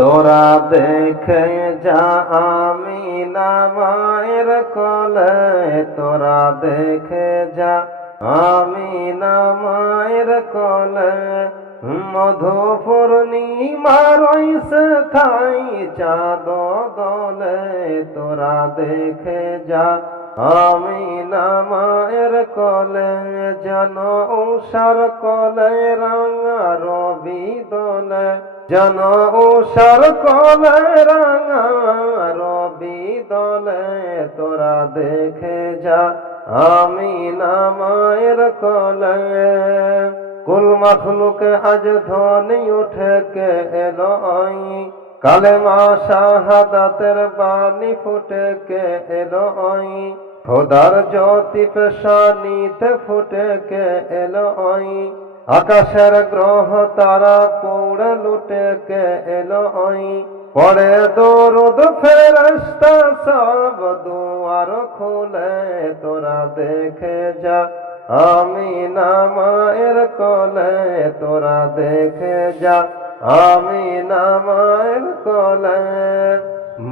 তোরা দেখে যা আমি নামায়ের কলে, তোরা দেখে যা আমি নামায়ের কলে। মধু পূর্ণিমার রইসে থাই চাঁদ দলে, তোরা দেখে যা আমি নামায়ের কলে। জন উষার কলে রাঙা জন উষার কলে রাঙা, রবি দলে তোরা দেখে যা, আমি নামায়ের কলে। কুল মখলুকে আজ ধনি উঠে কে এলো আই, কালেমা শাহাদাতের বাণী ফুটে কে এলো খোদার জ্যোতি পেশানিতে ফুটে কে এলো আকাশের গ্রহ তারা লুটে কে এলো আই পড়ে দরুদ ফেরস্তা সব দুয়ার খুলে, তোরা দেখে যা। আমি নামায়ের কলে, তোরা দেখে যা। আমি নামায়ের কলে।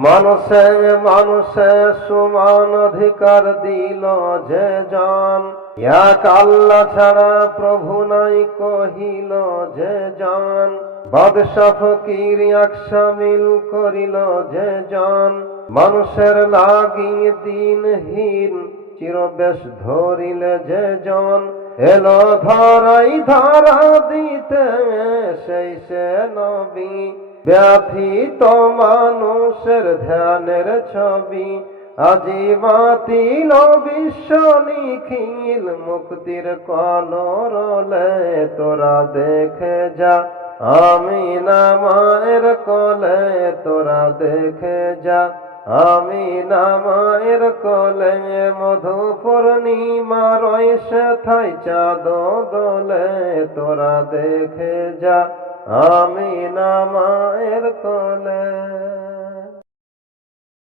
মানুষে মানুষে সমান অধিকার দিল যে জন। এক আল্লাহ ছাড়া প্রভু নাই কহিল যে জন। বাদশাহ ফকির এক সামিল করিল যে জন। মানুষের লাগি দিনহীন চিরবেশ ধরিলে যে জন। এলো ধরাই ধরা দিতে সেই সে নবী। ব্যথিত মানুষের ধ্যানের ছবি। আজি বাতিল বিশ্ব নিখিল মুক্তির কলরলে তোরা দেখে যা। আমি নামায়ের কলে, তোরা দেখে যা। আমি নামায়ের কলে মধু পূর্ণিমা রয়েছে থাই চাঁদ দলে, তোরা দেখে যা। আমি নামায়ের কলে।